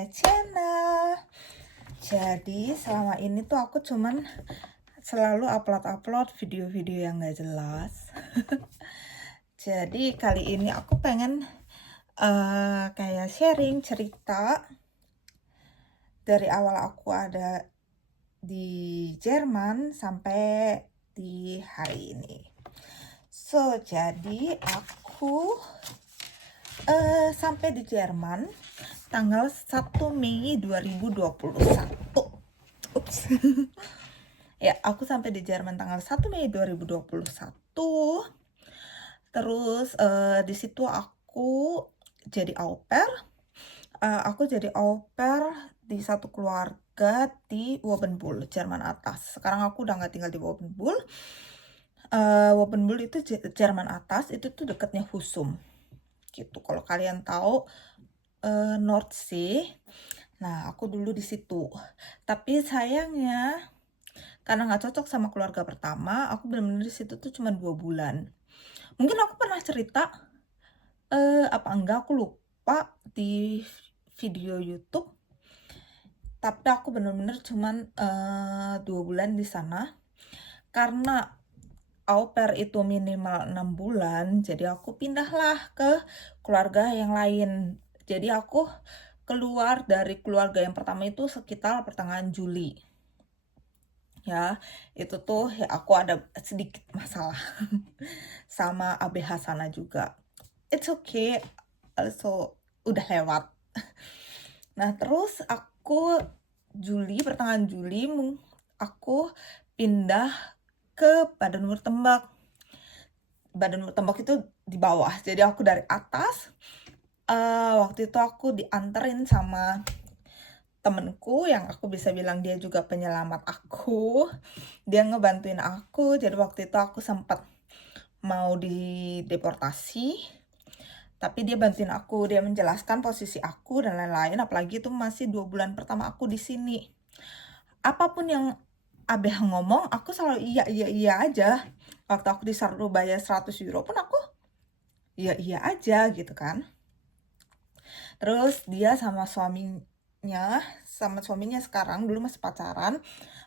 my channel. Jadi selama ini tuh aku cuman selalu upload video-video yang gak jelas. Jadi kali ini aku pengen kayak sharing cerita dari awal aku ada di Jerman sampai di hari ini. So, jadi aku sampai di Jerman tanggal 1 Mei 2021. Ups. Ya, aku sampai di Jerman tanggal 1 Mei 2021. Terus di situ aku jadi au pair. Aku jadi au pair di satu keluarga di Wopenbull, Jerman atas. Sekarang aku udah nggak tinggal di Wopenbull. Wopenbull itu Jerman atas, itu tuh dekatnya Husum. Gitu. Kalau kalian tahu Nordsee, nah aku dulu di situ. Tapi sayangnya karena nggak cocok sama keluarga pertama, aku benar-benar di situ tuh cuma 2 bulan. Mungkin aku pernah cerita apa enggak, aku lupa di video YouTube. Tapi aku benar-benar cuman 2 bulan di sana. Karena au pair itu minimal 6 bulan, jadi aku pindahlah ke keluarga yang lain. Jadi aku keluar dari keluarga yang pertama itu sekitar pertengahan Juli. Ya, itu tuh ya aku ada sedikit masalah sama ABH sana juga. It's okay, so udah lewat. Nah, terus aku pertengahan Juli, aku pindah ke Baden-Württemberg. Baden-Württemberg itu di bawah, jadi aku dari atas. Waktu itu aku dianterin sama temenku yang aku bisa bilang dia juga penyelamat aku. Dia ngebantuin aku, jadi waktu itu aku sempat mau dideportasi. Tapi dia bantuin aku, dia menjelaskan posisi aku dan lain-lain. Apalagi itu masih 2 bulan pertama aku di sini. Apapun yang ABH ngomong, aku selalu iya aja. Waktu aku disuruh bayar 100 euro pun aku iya aja gitu kan. Terus dia sama suaminya sekarang, dulu masih pacaran,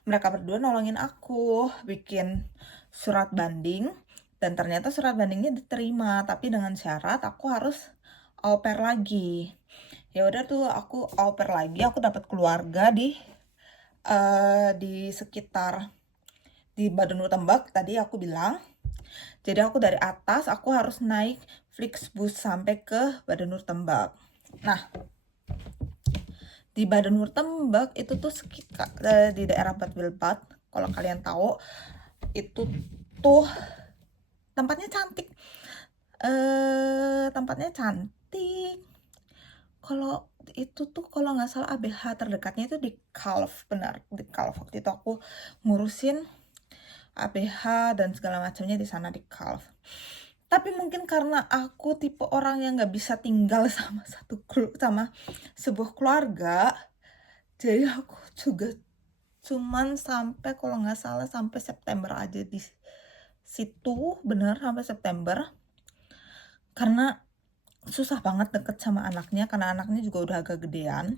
mereka berdua nolongin aku bikin surat banding. Dan ternyata surat bandingnya diterima, tapi dengan syarat aku harus au pair lagi. Ya udah tuh aku au pair lagi, aku dapat keluarga di sekitar di Baden-Württemberg tadi aku bilang. Jadi aku dari atas aku harus naik Flixbus sampai ke Baden-Württemberg. Nah, di Baden-Württemberg itu tuh sekitar di daerah Bad Wildbad. Kalau kalian tahu, itu tuh tempatnya cantik. Tempatnya cantik. Kalau itu tuh kalau nggak salah ABH terdekatnya itu di Calw, benar di Calw. Waktu itu aku ngurusin ABH dan segala macamnya di sana di Calw. Tapi mungkin karena aku tipe orang yang nggak bisa tinggal sama sebuah keluarga, jadi aku juga cuman sampai kalau nggak salah sampai September aja di situ, bener sampai September. Karena susah banget deket sama anaknya, karena anaknya juga udah agak gedean.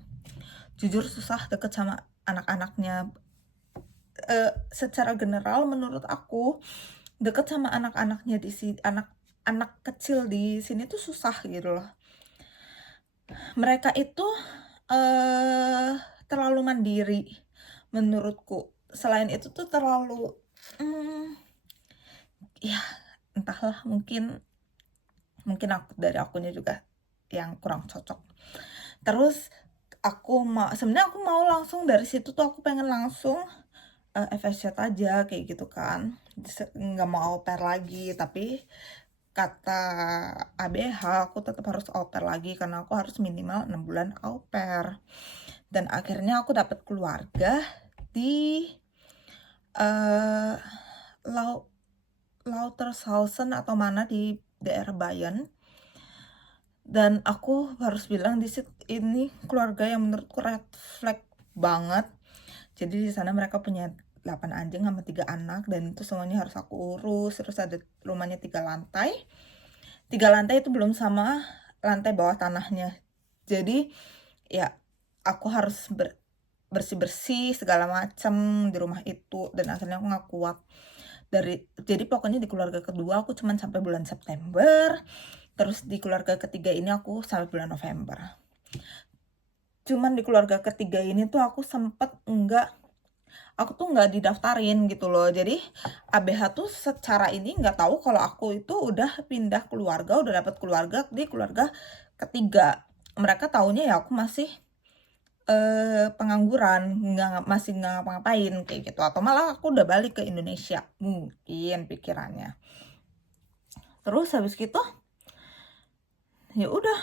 Jujur susah deket sama anak-anaknya. Secara general menurut aku deket sama anak-anaknya di sini, anak kecil di sini tuh susah gitu loh. Mereka itu terlalu mandiri menurutku. Selain itu tuh terlalu ya entahlah, mungkin akunya juga yang kurang cocok. Terus sebenarnya aku mau langsung dari situ tuh aku pengen langsung FSZ aja kayak gitu kan, nggak mau au pair lagi. Tapi kata ABH aku tetap harus au pair lagi karena aku harus minimal 6 bulan au pair. Dan akhirnya aku dapat keluarga di Lautershausen atau mana di daerah Bayern. Dan aku harus bilang ini keluarga yang menurutku red flag banget. Jadi di sana mereka punya 8 anjing sama 3 anak, dan itu semuanya harus aku urus. Terus ada rumahnya 3 lantai. 3 lantai itu belum sama lantai bawah tanahnya. Jadi ya aku harus bersih-bersih segala macam di rumah itu, dan akhirnya aku nggak kuat. Jadi pokoknya di keluarga kedua aku cuman sampai bulan September, terus di keluarga ketiga ini aku sampai bulan November. Cuman di keluarga ketiga ini tuh aku nggak didaftarin gitu loh. Jadi ABH tuh secara ini nggak tahu kalau aku itu udah pindah keluarga, udah dapat keluarga di keluarga ketiga. Mereka taunya ya aku masih pengangguran, masih nggak ngapa-ngapain kayak gitu, atau malah aku udah balik ke Indonesia mungkin pikirannya. Terus habis gitu ya udah,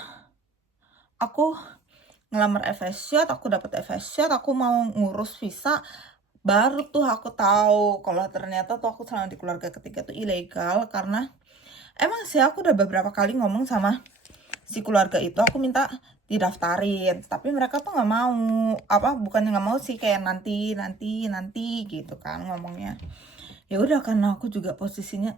aku ngelamar FSJ, aku dapet FSJ, aku mau ngurus visa, baru tuh aku tahu kalau ternyata tuh aku selama di keluarga ketiga tuh ilegal. Karena emang sih aku udah beberapa kali ngomong sama si keluarga itu, aku minta didaftarin, tapi mereka tuh nggak mau, bukannya nggak mau sih, kayak nanti gitu kan ngomongnya. Ya udah, karena aku juga posisinya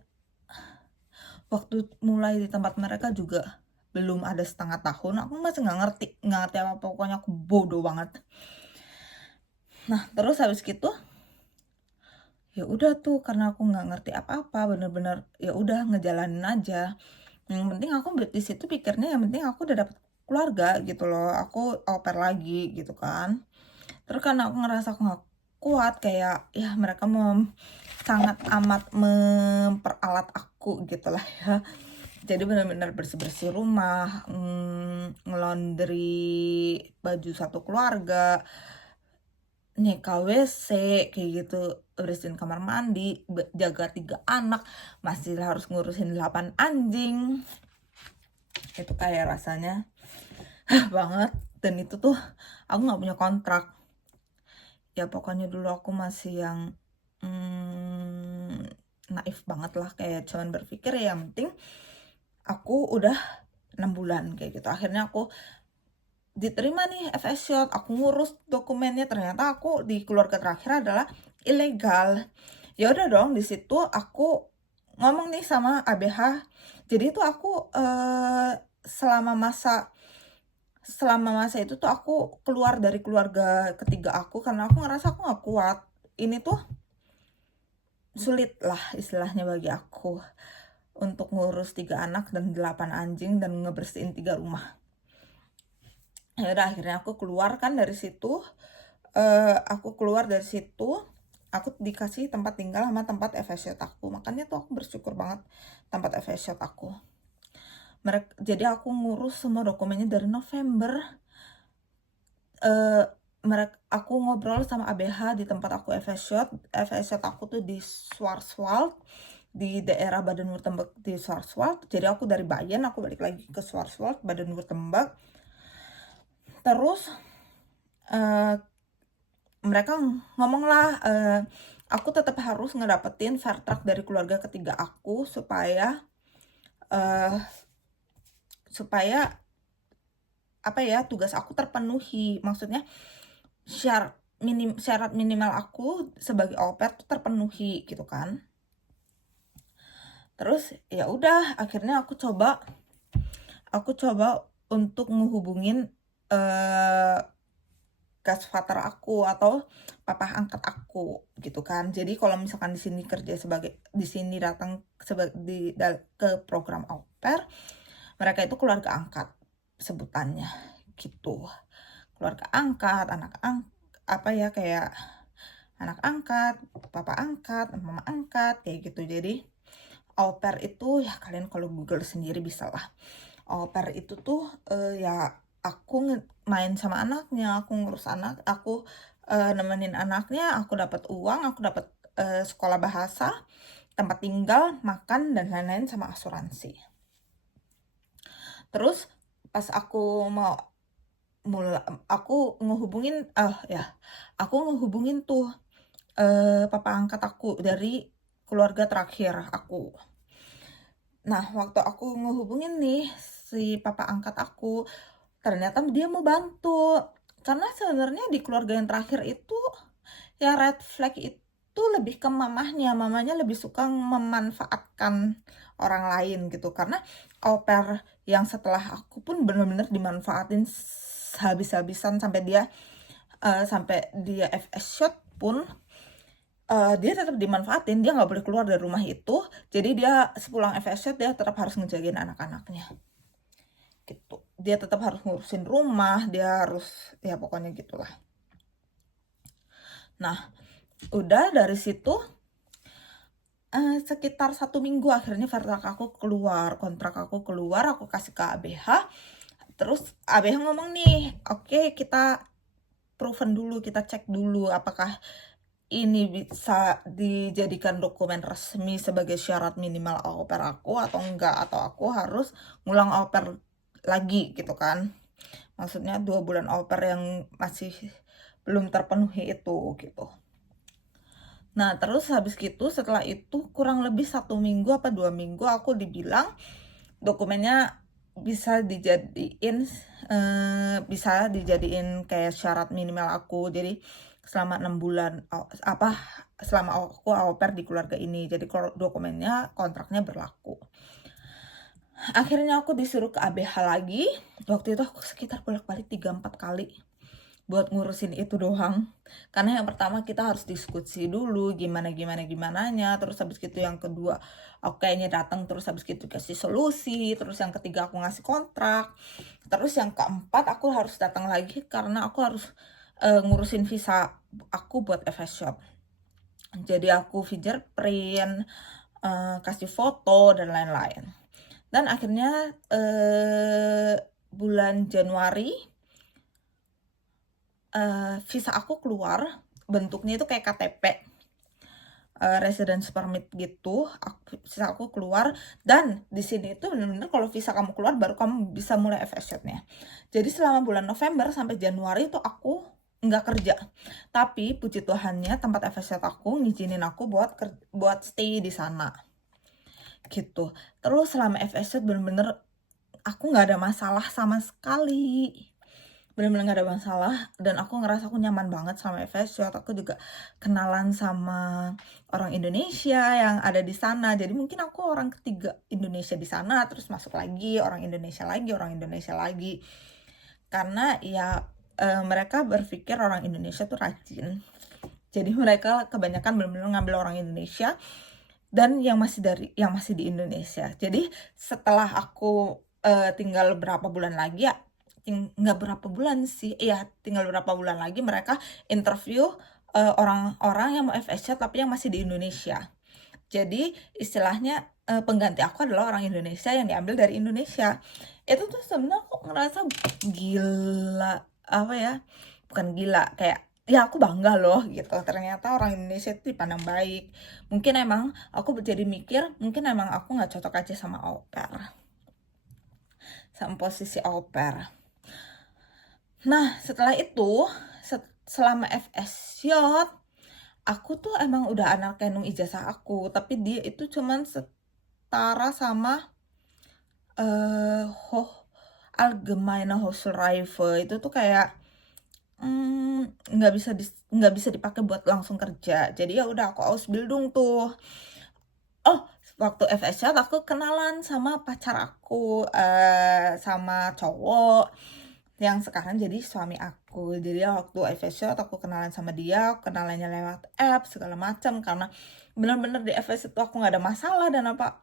waktu mulai di tempat mereka juga belum ada setengah tahun, aku masih nggak ngerti apa, pokoknya aku bodoh banget. Nah terus habis gitu ya udah tuh, karena aku nggak ngerti apa-apa, bener-bener ya udah ngejalanin aja. Yang penting aku di situ pikirnya, yang penting aku udah dapet keluarga gitu loh, aku au pair lagi gitu kan. Terus karena aku ngerasa aku nggak kuat, kayak ya mereka sangat amat memperalat aku gitu lah ya. Jadi benar-benar bersih-bersih rumah, ngelondri baju satu keluarga, nyeka WC kayak gitu, bersihin kamar mandi, jaga 3 anak, masih harus ngurusin 8 anjing. Itu kayak rasanya banget. Dan itu tuh aku nggak punya kontrak. Ya pokoknya dulu aku masih yang naif banget lah, kayak cuman berpikir ya yang penting aku udah 6 bulan kayak gitu. Akhirnya aku diterima nih FSJ, aku ngurus dokumennya, ternyata aku di keluarga terakhir adalah ilegal. Ya udah dong, di situ aku ngomong nih sama ABH. Jadi itu aku selama masa itu tuh aku keluar dari keluarga ketiga aku karena aku ngerasa aku nggak kuat. Ini tuh sulit lah istilahnya bagi aku untuk ngurus 3 anak dan 8 anjing dan ngebersihin 3 rumah. Ya udah, akhirnya aku keluar kan dari situ. Aku dikasih tempat tinggal sama tempat FSJ aku. Makanya tuh aku bersyukur banget tempat FSJ aku. Jadi aku ngurus semua dokumennya dari November. Aku ngobrol sama ABH di tempat aku FSJ aku tuh di Schwarzwald, di daerah Baden-Württemberg di Schwarzwald. Jadi aku dari Bayern aku balik lagi ke Schwarzwald, Baden-Württemberg. Terus mereka ngomong lah, aku tetap harus ngedapetin Vertrag dari keluarga ketiga aku supaya apa ya, tugas aku terpenuhi. Maksudnya syarat minimal aku sebagai au pair tuh terpenuhi gitu kan. Terus ya udah, akhirnya aku coba untuk ngehubungin gasfather aku atau papa angkat aku gitu kan. Jadi kalau misalkan di sini datang ke program au pair, mereka itu keluarga angkat sebutannya gitu. Keluarga angkat, kayak anak angkat, papa angkat, mama angkat kayak gitu. Jadi au pair itu ya, kalian kalau Google sendiri bisa lah. Au pair itu tuh ya aku main sama anaknya, aku ngurus anak, aku nemenin anaknya, aku dapat uang, aku dapat sekolah bahasa, tempat tinggal, makan dan lain-lain, sama asuransi. Terus pas aku ngehubungin tuh papa angkat aku dari keluarga terakhir aku. Nah waktu aku ngehubungin nih si papa angkat aku, ternyata dia mau bantu. Karena sebenarnya di keluarga yang terakhir itu ya red flag itu lebih ke mamanya lebih suka memanfaatkan orang lain gitu. Karena au pair yang setelah aku pun benar-benar dimanfaatin habis-habisan sampai dia FS shot pun dia tetap dimanfaatin, dia nggak boleh keluar dari rumah itu. Jadi dia sepulang FS shot dia tetap harus ngejagain anak-anaknya gitu. Dia tetap harus ngurusin rumah, dia harus ya pokoknya gitulah. Nah udah dari situ sekitar 1 minggu akhirnya kontrak aku keluar, aku kasih ke ABH. Terus ABH ngomong nih, oke kita proven dulu, kita cek dulu apakah ini bisa dijadikan dokumen resmi sebagai syarat minimal au pair aku atau enggak, atau aku harus ngulang au pair lagi gitu kan. Maksudnya 2 bulan au pair yang masih belum terpenuhi itu gitu. Nah terus habis gitu setelah itu kurang lebih 1 minggu apa 2 minggu aku dibilang dokumennya bisa dijadiin kayak syarat minimal aku. Jadi selama 6 bulan selama aku au pair di keluarga ini, jadi kalau dokumennya kontraknya berlaku. Akhirnya aku disuruh ke ABH lagi. Waktu itu aku sekitar bolak-balik 3-4 kali buat ngurusin itu doang. Karena yang pertama kita harus diskusi dulu gimananya, terus habis gitu yang kedua aku kayaknya datang, terus habis gitu kasih solusi, terus yang ketiga aku ngasih kontrak, terus yang keempat aku harus datang lagi karena aku harus ngurusin visa aku buat FS Shop. Jadi aku fingerprint, kasih foto dan lain-lain. Dan akhirnya bulan Januari visa aku keluar, bentuknya itu kayak KTP, residence permit gitu. Visa aku keluar, dan di sini itu bener-bener kalau visa kamu keluar baru kamu bisa mulai FS shot-nya. Jadi selama bulan November sampai Januari itu aku nggak kerja, tapi puji Tuhannya tempat FS shot aku ngizinin aku buat stay di sana gitu. Terus selama FS shot bener-bener aku nggak ada masalah sama sekali, bener-bener gak ada masalah, dan aku ngerasa aku nyaman banget sama FS Shot. Aku juga kenalan sama orang Indonesia yang ada di sana, jadi mungkin aku orang ketiga Indonesia di sana, terus masuk lagi orang Indonesia lagi, karena ya mereka berpikir orang Indonesia tuh rajin, jadi mereka kebanyakan bener-bener ngambil orang Indonesia dan yang masih di Indonesia. Jadi setelah aku tinggal berapa bulan lagi ya, nggak berapa bulan sih, iya tinggal berapa bulan lagi mereka interview orang-orang yang mau FS Shot tapi yang masih di Indonesia. Jadi istilahnya pengganti aku adalah orang Indonesia yang diambil dari Indonesia. Itu tuh sebenarnya aku ngerasa gila, apa ya, bukan gila, kayak ya aku bangga loh gitu, ternyata orang Indonesia itu dipandang baik. Mungkin emang aku jadi mikir, mungkin emang aku nggak cocok aja sama au pair, sama posisi au pair. Nah setelah itu selama FS Shot aku tuh emang udah anak kandung ijazah aku, tapi dia itu cuman setara sama Allgemeine Hochschulreife. Itu tuh kayak nggak bisa dipakai buat langsung kerja. Jadi ya udah aku Ausbildung tuh. Oh waktu FS Shot aku kenalan sama pacar aku, sama cowok yang sekarang jadi suami aku. Jadi waktu FS Shot aku kenalan sama dia, kenalannya lewat app segala macam, karena bener-bener di FS itu aku nggak ada masalah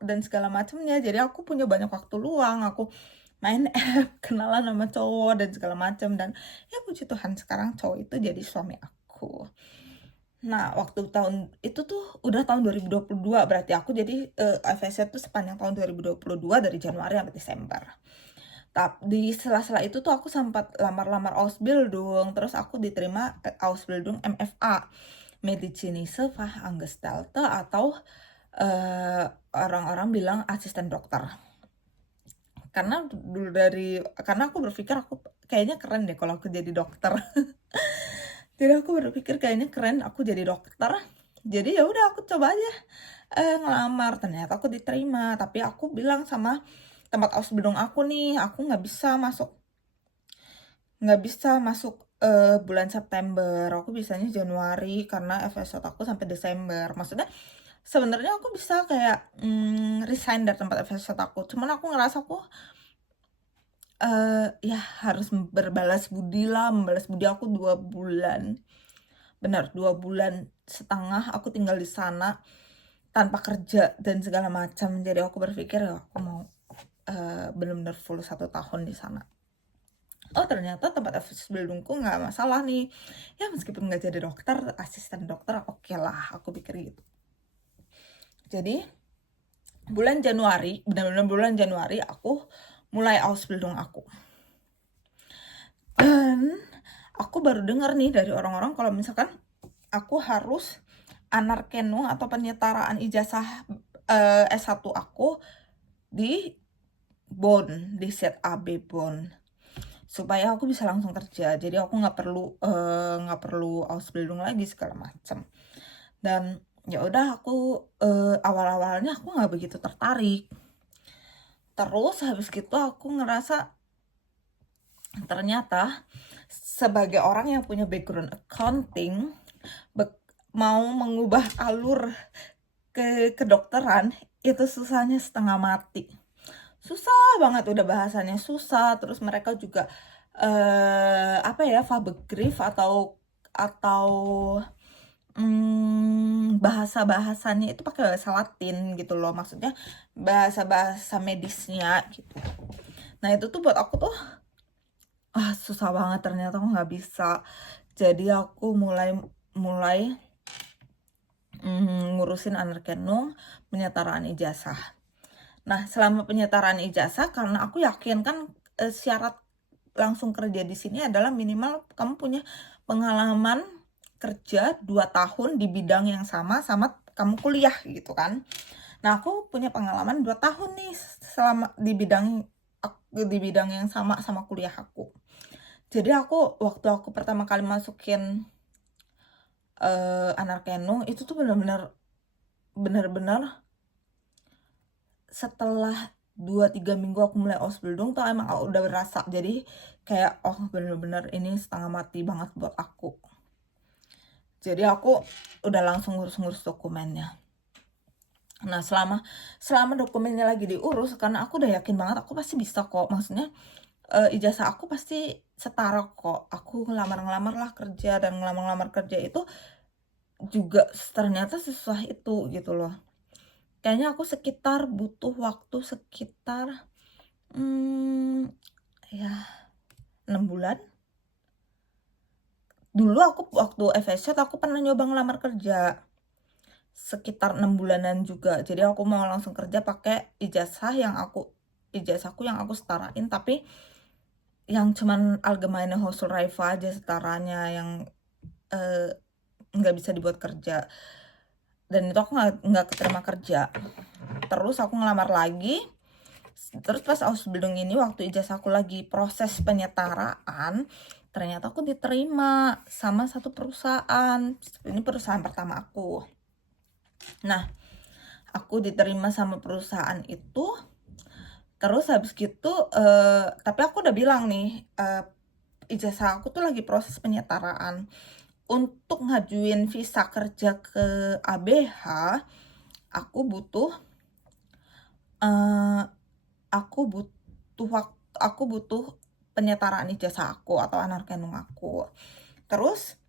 dan segala macamnya. Jadi aku punya banyak waktu luang, aku main app, kenalan sama cowok dan segala macam, dan ya puji Tuhan sekarang cowok itu jadi suami aku. Nah waktu tahun itu tuh udah tahun 2022, berarti aku jadi FS Shot tuh sepanjang tahun 2022 dari Januari sampai Desember. Tapi di sela-sela itu tuh aku sempat lamar-lamar Ausbildung, terus aku diterima Ausbildung MFA, Medizinische Fachangestellte, atau orang-orang bilang asisten dokter. Karena aku berpikir aku kayaknya keren deh kalau aku jadi dokter. Jadi aku berpikir kayaknya keren aku jadi dokter. Jadi ya udah aku coba aja ngelamar, ternyata aku diterima. Tapi aku bilang sama tempat Ausbildung aku nih, aku nggak bisa masuk bulan September, aku bisanya Januari karena FS Shot aku sampai Desember. Maksudnya sebenarnya aku bisa kayak resign dari tempat FS Shot aku, cuman aku ngerasa aku ya harus berbalas budi lah, membalas budi. Aku 2 bulan, benar 2 bulan setengah aku tinggal di sana tanpa kerja dan segala macam. Jadi aku berpikir ya aku mau benar-benar full 1 tahun di sana. Oh ternyata tempat office buildingku nggak masalah nih. Ya meskipun nggak jadi dokter, asisten dokter oke lah, aku pikir gitu. Jadi bulan Januari, benar-benar bulan Januari aku mulai Ausbildung aku. Dan aku baru dengar nih dari orang-orang kalau misalkan aku harus Anerkennung atau penyetaraan ijazah S1 aku di Bonn, di ZAB Bonn, supaya aku bisa langsung kerja. Jadi aku nggak perlu Ausbildung lagi segala macam. Dan ya udah aku awal-awalnya aku nggak begitu tertarik. Terus habis gitu aku ngerasa ternyata sebagai orang yang punya background accounting, mau mengubah alur ke kedokteran itu susahnya setengah mati. Susah banget, udah bahasanya susah, terus mereka juga Fachbegriff atau bahasa-bahasanya itu pakai bahasa Latin gitu loh, maksudnya bahasa-bahasa medisnya gitu. Nah itu tuh buat aku tuh susah banget, ternyata aku nggak bisa. Jadi aku mulai ngurusin Anerkennung, penyetaraan ijazah. Nah, selama penyetaraan ijazah, karena aku yakin kan syarat langsung kerja di sini adalah minimal kamu punya pengalaman kerja 2 tahun di bidang yang sama kamu kuliah gitu kan. Nah, aku punya pengalaman 2 tahun nih selama di bidang yang sama kuliah aku. Jadi waktu aku pertama kali masukin Anerkennung itu tuh benar-benar setelah 2-3 minggu aku mulai Ausbildung tuh emang udah berasa. Jadi kayak bener-bener ini setengah mati banget buat aku. Jadi aku udah langsung ngurus dokumennya. Nah selama dokumennya lagi diurus, karena aku udah yakin banget aku pasti bisa kok. Maksudnya ijazah aku pasti setara kok. Aku ngelamar lah kerja, dan ngelamar kerja itu juga ternyata susah itu gitu loh. Kayaknya aku butuh waktu sekitar 6 bulan. Dulu aku waktu FSC aku pernah nyoba ngelamar kerja sekitar 6 bulanan juga. Jadi aku mau langsung kerja pakai ijazahku yang aku setarain, tapi yang cuman Allgemeine Hochschulreife aja setaranya, yang nggak bisa dibuat kerja. Dan itu aku nggak keterima kerja. Terus aku ngelamar lagi. Terus pas Ausbildung ini, waktu ijazahku lagi proses penyetaraan, ternyata aku diterima sama satu perusahaan. Ini perusahaan pertama aku. Nah, aku diterima sama perusahaan itu. Terus habis gitu, tapi aku udah bilang nih, ijazah aku tuh lagi proses penyetaraan. Untuk ngajuin visa kerja ke ABH, aku butuh penyetaraan ijazah aku atau Anerkennung aku. Terus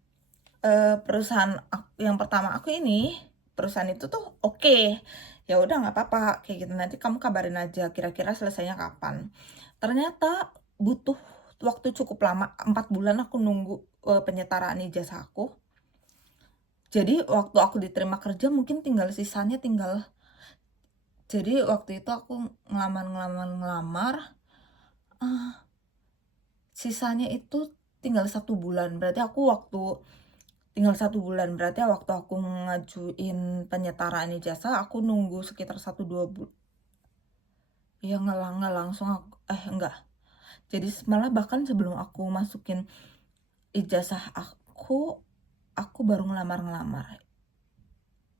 perusahaan yang pertama aku ini, perusahaan itu tuh oke. Ya udah nggak apa-apa kayak gitu, nanti kamu kabarin aja kira-kira selesainya kapan. Ternyata butuh waktu cukup lama, 4 bulan aku nunggu penyetaraan ijazah aku. Jadi waktu aku diterima kerja mungkin sisanya tinggal. Jadi waktu itu aku ngelamar, sisanya itu tinggal 1 bulan. Berarti waktu aku ngajuin penyetaraan ijazah, aku nunggu sekitar 1-2 bulan. Ya nggak langsung enggak. Jadi malah bahkan sebelum aku masukin ijazah aku baru ngelamar.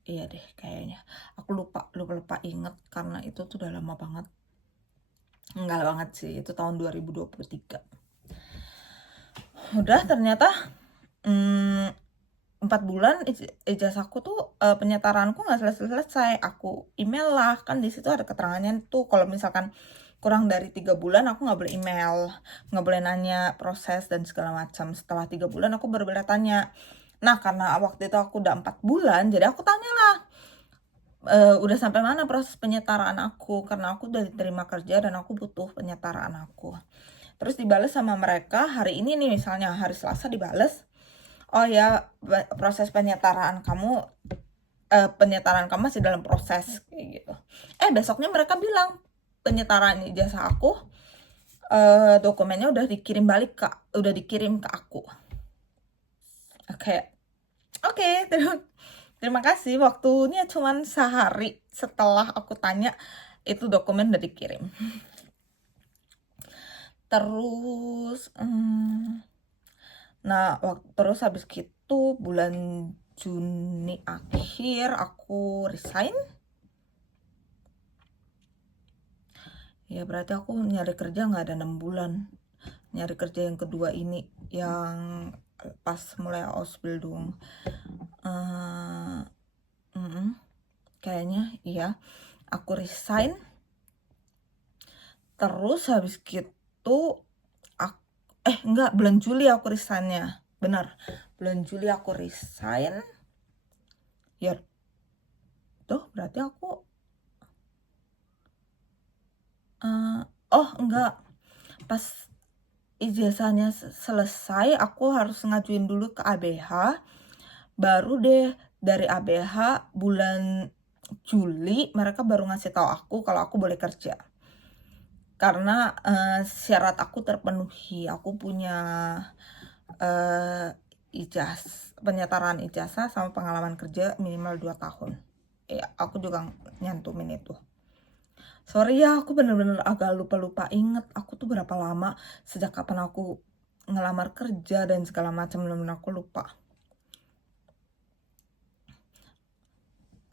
Iya deh kayaknya. Aku lupa inget karena itu tuh udah lama banget. Enggak banget sih, itu tahun 2023. Udah ternyata 4 bulan ijazahku tuh penyetaraanku nggak selesai. Aku email lah, kan di situ ada keterangannya tuh kalau misalkan kurang dari 3 bulan aku nggak boleh email, nggak boleh nanya proses dan segala macam. Setelah 3 bulan aku baru boleh tanya. Nah, karena waktu itu aku udah 4 bulan, jadi aku tanyalah, udah sampai mana proses penyetaraan aku, karena aku udah diterima kerja dan aku butuh penyetaraan aku. Terus dibales sama mereka hari ini nih, misalnya hari Selasa dibales, oh ya proses penyetaraan kamu masih dalam proses kayak gitu. Besoknya mereka bilang penyetaraan ijazah aku, dokumennya udah dikirim ke aku. Oke, terima kasih. Waktunya cuman sehari setelah aku tanya itu dokumen udah dikirim. Terus, terus habis gitu bulan Juni akhir aku resign. Ya berarti aku nyari kerja nggak ada 6 bulan. Nyari kerja yang kedua ini yang pas mulai Ausbildung. Kayaknya iya. Aku resign. Terus habis gitu bulan Juli aku resignnya. Benar. Bulan Juli aku resign. Ya. Tuh berarti aku enggak. Pas ijazahnya selesai, aku harus ngajuin dulu ke ABH. Baru deh dari ABH bulan Juli mereka baru ngasih tahu aku kalau aku boleh kerja. Karena syarat aku terpenuhi. Aku punya penyetaraan ijazah sama pengalaman kerja minimal 2 tahun. Ya, aku juga nyantumin itu. Sorry ya, aku bener-bener agak lupa-lupa inget aku tuh berapa lama, sejak kapan aku ngelamar kerja dan segala macam, bener-bener aku lupa.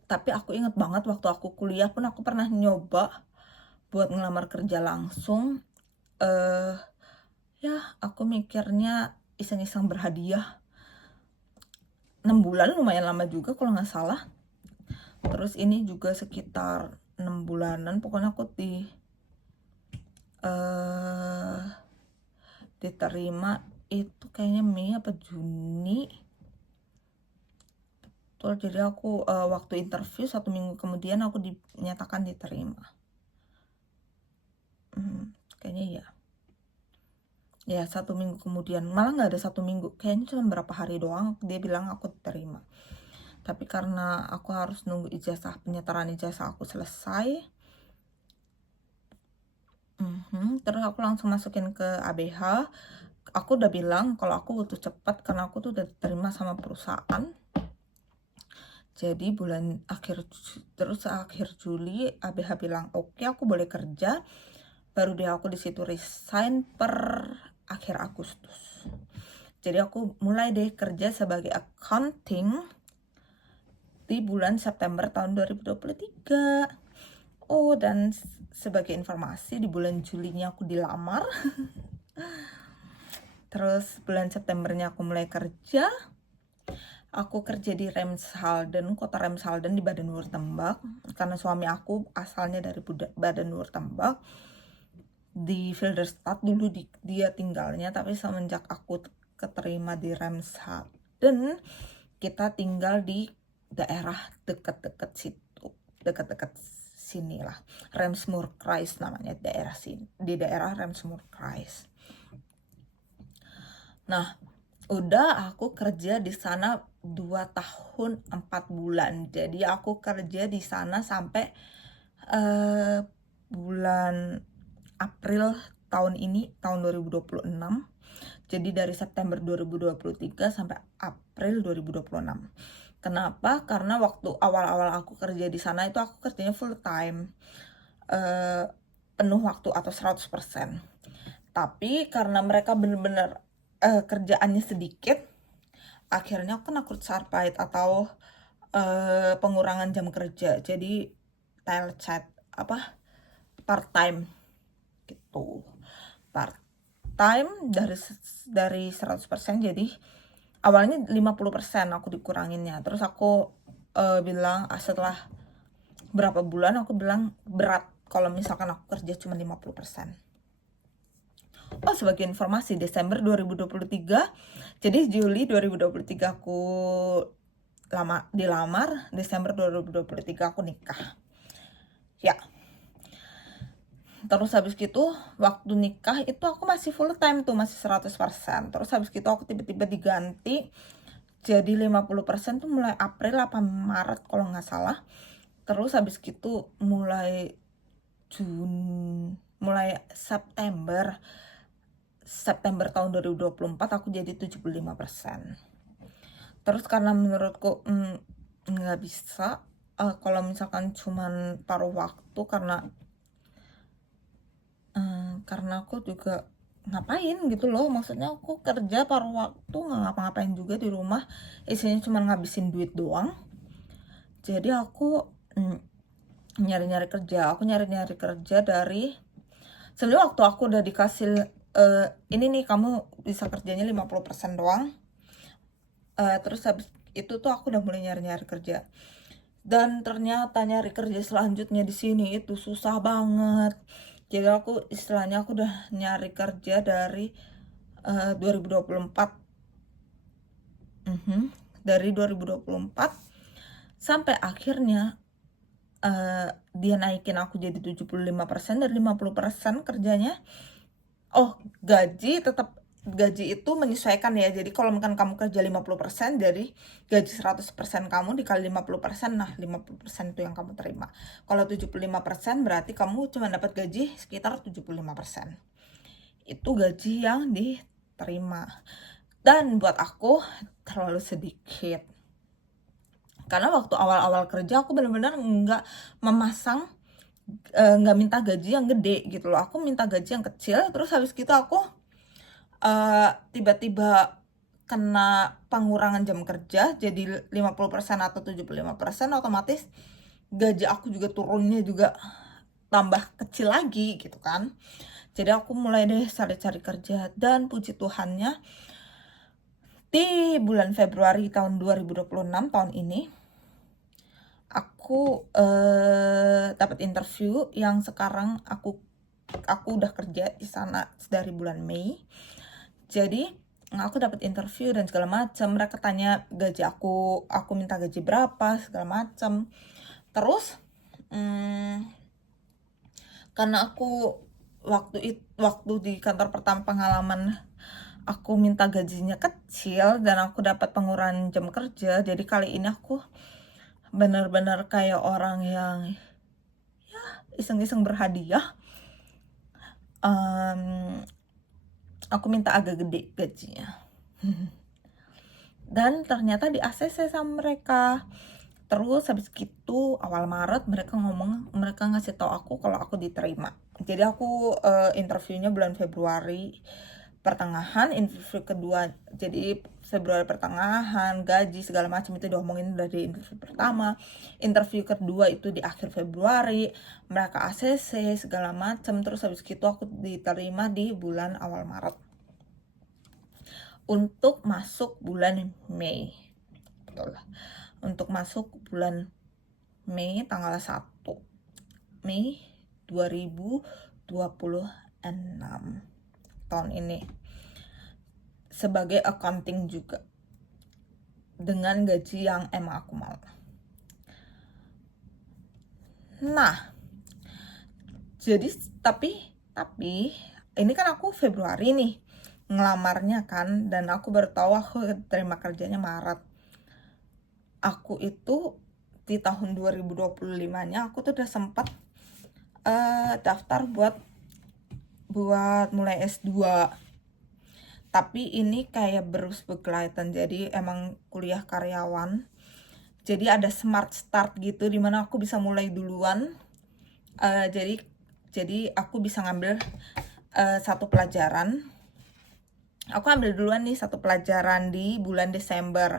Tapi aku inget banget waktu aku kuliah pun aku pernah nyoba buat ngelamar kerja langsung. Ya aku mikirnya iseng-iseng berhadiah. 6 bulan lumayan lama juga kalau nggak salah. Terus ini juga sekitar 6 bulanan, pokoknya aku diterima itu kayaknya Mei apa Juni. Betul, jadi aku waktu interview 1 minggu kemudian aku dinyatakan diterima. Kayaknya ya 1 minggu kemudian, malah nggak ada 1 minggu, kayaknya cuma berapa hari doang dia bilang aku diterima. Tapi karena aku harus nunggu penyetaraan ijazah aku selesai, terus aku langsung masukin ke ABH. Aku udah bilang kalau aku butuh cepat karena aku tuh udah diterima sama perusahaan. Jadi akhir Juli ABH bilang oke, aku boleh kerja. Baru deh aku di situ resign per akhir Agustus. Jadi aku mulai deh kerja sebagai accounting di bulan September tahun 2023. Dan sebagai informasi di bulan Julinya aku dilamar. Terus bulan Septembernya aku mulai kerja. Aku kerja di Remshalden, kota Remshalden di Baden-Württemberg. Karena suami aku asalnya dari Baden-Württemberg. Di Filderstad dulu dia tinggalnya, tapi semenjak aku keterima di Remshalden, kita tinggal di daerah dekat-dekat situ, dekat-dekat sinilah, Remsmoor-Kreis namanya daerah sini, di daerah Remsmoor-Kreis. Nah, udah aku kerja di sana 2 tahun 4 bulan. Jadi aku kerja di sana sampai bulan April tahun ini, tahun 2026. Jadi dari September 2023 sampai April 2026. Kenapa? Karena waktu awal-awal aku kerja di sana itu aku kerjanya full time, penuh waktu atau 100%. Tapi karena mereka bener-bener kerjaannya sedikit, akhirnya kena Kurzarbeit atau pengurangan jam kerja. Jadi Teilzeit part time gitu. Part time dari 100%, jadi awalnya 50% aku dikuranginnya. Terus aku bilang setelah berapa bulan aku bilang berat kalau misalkan aku kerja cuma 50%. Oh, sebagai informasi, Desember 2023, jadi Juli 2023 aku dilamar, Desember 2023 aku nikah. Ya. Terus habis gitu, waktu nikah itu aku masih full time tuh, masih 100%. Terus habis gitu aku tiba-tiba diganti jadi 50% tuh mulai April apa Maret kalau nggak salah. Terus habis gitu mulai September tahun 2024 aku jadi 75%. Terus karena menurutku nggak bisa kalau misalkan cuman paruh waktu, karena aku juga ngapain gitu loh, maksudnya aku kerja paruh waktu nggak ngapa-ngapain juga di rumah, isinya cuma ngabisin duit doang. Jadi aku nyari-nyari kerja dari sebenarnya waktu aku udah dikasih ini nih, kamu bisa kerjanya 50% doang. Terus habis itu tuh aku udah mulai nyari-nyari kerja. Dan ternyata nyari kerja selanjutnya di sini itu susah banget. Jadi aku istilahnya aku udah nyari kerja dari 2024. Dari 2024 sampai akhirnya dia naikin aku jadi 75% dari 50% kerjanya. Oh, gaji itu menyesuaikan ya. Jadi kalau misalkan kamu kerja 50%, dari gaji 100% kamu dikali 50%, nah 50% itu yang kamu terima. Kalau 75% berarti kamu cuma dapat gaji sekitar 75%. Itu gaji yang diterima. Dan buat aku terlalu sedikit. Karena waktu awal-awal kerja aku benar-benar nggak minta gaji yang gede gitu loh. Aku minta gaji yang kecil. Terus habis gitu aku tiba-tiba kena pengurangan jam kerja jadi 50% atau 75%, otomatis gaji aku juga turunnya juga tambah kecil lagi gitu kan. Jadi aku mulai deh cari-cari kerja, dan puji Tuhannya di bulan Februari tahun 2026 tahun ini aku dapat interview yang sekarang aku udah kerja di sana dari bulan Mei. Jadi aku dapat interview dan segala macam. Mereka tanya gaji aku minta gaji berapa segala macam. Terus karena aku waktu di kantor pertama pengalaman aku minta gajinya kecil dan aku dapat pengurangan jam kerja. Jadi kali ini aku benar-benar kayak orang yang ya iseng-iseng berhadiah. Aku minta agak gede gajinya. Dan ternyata di ACC sama mereka. Terus habis gitu awal Maret mereka ngasih tahu aku kalau aku diterima. Jadi aku interviewnya bulan Februari pertengahan, interview kedua jadi Februari pertengahan, gaji segala macam itu diomongin dari interview pertama. Interview kedua itu di akhir Februari, mereka ACC segala macam. Terus habis gitu aku diterima di bulan awal Maret untuk masuk bulan Mei. Betul. Untuk masuk bulan Mei tanggal 1 Mei 2026 tahun ini sebagai accounting juga dengan gaji yang emang aku mau. Nah, jadi tapi ini kan aku Februari nih ngelamarnya kan, dan aku baru tahu aku terima kerjanya Maret. Aku itu di tahun 2025-nya aku tuh udah sempat daftar buat mulai S2. Tapi ini kayak berkelanjutan, jadi emang kuliah karyawan. Jadi ada smart start gitu dimana aku bisa mulai duluan. Jadi aku bisa ngambil satu pelajaran. Aku ambil duluan nih satu pelajaran di bulan Desember.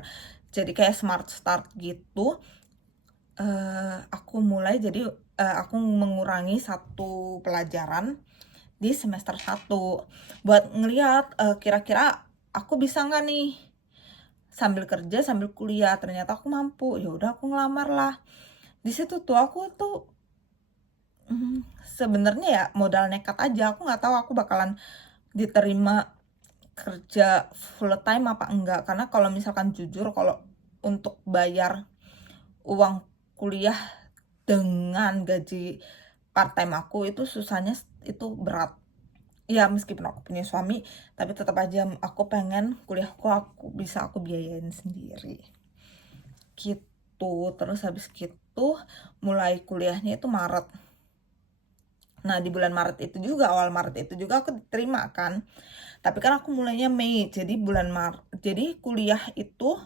Jadi kayak smart start gitu. Aku mulai jadi aku mengurangi satu pelajaran di semester 1 buat ngeliat kira-kira aku bisa nggak nih sambil kerja sambil kuliah. Ternyata aku mampu. Ya udah aku ngelamar lah. Di situ tuh aku tuh sebenarnya ya modal nekat aja. Aku nggak tahu aku bakalan diterima kerja full time apa enggak. Karena kalau misalkan jujur, kalau untuk bayar uang kuliah dengan gaji part time aku itu susahnya itu berat. Ya meskipun aku punya suami, tapi tetap aja aku pengen kuliahku bisa aku biayain sendiri. Gitu. Terus habis gitu mulai kuliahnya itu Maret. Nah, di bulan Maret itu juga, awal Maret itu juga aku diterima kan. Tapi kan aku mulainya Mei, jadi bulan Maret. Jadi kuliah itu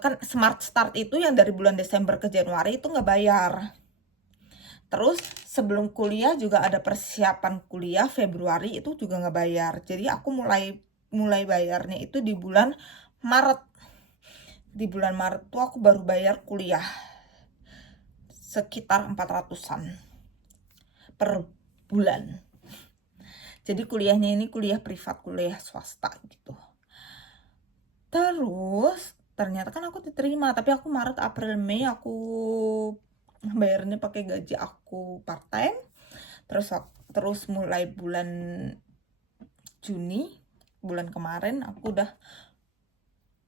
kan Smart Start itu yang dari bulan Desember ke Januari itu nggak bayar. Terus sebelum kuliah juga ada persiapan kuliah Februari itu juga nggak bayar. Jadi aku mulai bayarnya itu di bulan Maret. Di bulan Maret tuh aku baru bayar kuliah sekitar 400-an per bulan. Jadi kuliahnya ini kuliah privat, kuliah swasta gitu. Terus ternyata kan aku diterima, tapi aku Maret, April, Mei aku bayarnya pakai gaji aku part time. Terus mulai bulan Juni, bulan kemarin aku udah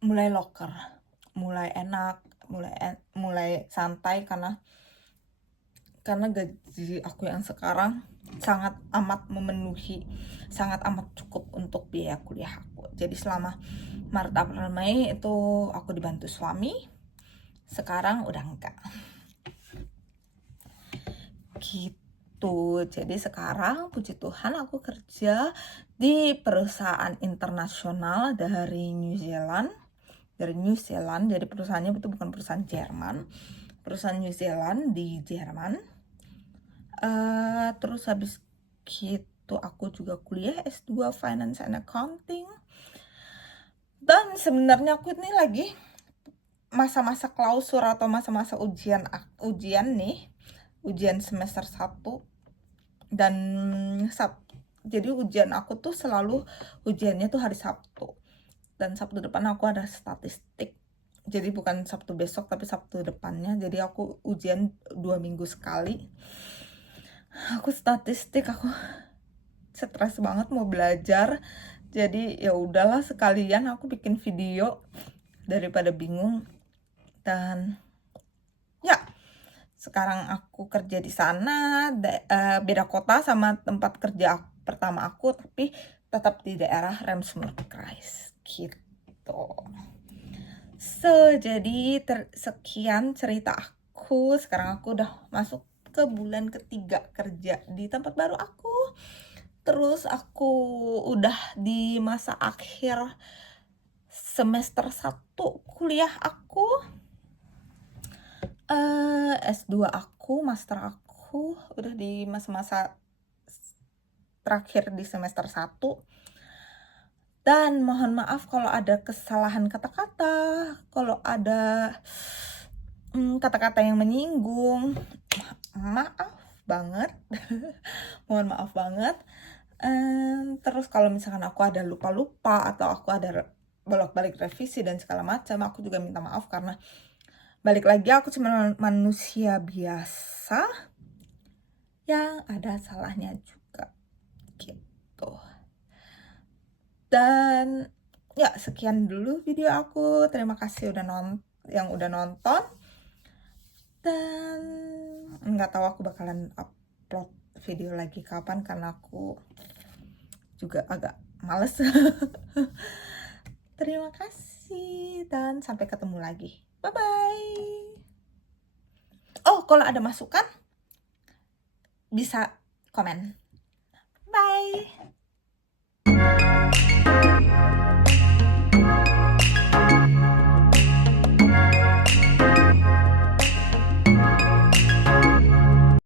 mulai loker, mulai enak, mulai santai karena gaji aku yang sekarang sangat amat memenuhi, sangat amat cukup untuk biaya kuliah aku. Jadi selama Maret, April, Mei itu aku dibantu suami. Sekarang udah enggak. Gitu. Jadi sekarang puji Tuhan aku kerja di perusahaan internasional dari New Zealand. Jadi perusahaannya itu bukan perusahaan Jerman, perusahaan New Zealand di Jerman. Terus habis gitu aku juga kuliah S2 Finance and Accounting. Dan sebenarnya aku ini lagi masa-masa klausur atau masa-masa ujian nih, ujian semester 1 dan jadi ujian aku tuh selalu ujiannya tuh hari Sabtu. Dan Sabtu depan aku ada statistik. Jadi bukan Sabtu besok tapi Sabtu depannya. Jadi aku ujian 2 minggu sekali. Aku statistik, aku stres banget mau belajar. Jadi ya udahlah sekalian aku bikin video daripada bingung. Dan ya sekarang aku kerja di sana, beda kota sama tempat kerja pertama aku, tapi tetap di daerah Remsmurkreis gitu. Jadi sekian cerita aku. Sekarang aku udah masuk ke bulan ketiga kerja di tempat baru aku. Terus aku udah di masa akhir semester 1 kuliah aku. S2 aku, master aku udah di masa-masa terakhir di semester 1. Dan mohon maaf kalau ada kesalahan kata-kata, kalau ada kata-kata yang menyinggung. Maaf banget. Mohon maaf banget. Terus kalau misalkan aku ada lupa-lupa atau aku ada bolak-balik revisi dan segala macam, aku juga minta maaf karena balik lagi aku cuma manusia biasa yang ada salahnya juga gitu. Dan ya sekian dulu video aku. Terima kasih yang udah nonton. Dan nggak tahu aku bakalan upload video lagi kapan karena aku juga agak males. Terima kasih dan sampai ketemu lagi. Bye bye. Oh, kalau ada masukan bisa komen. Bye.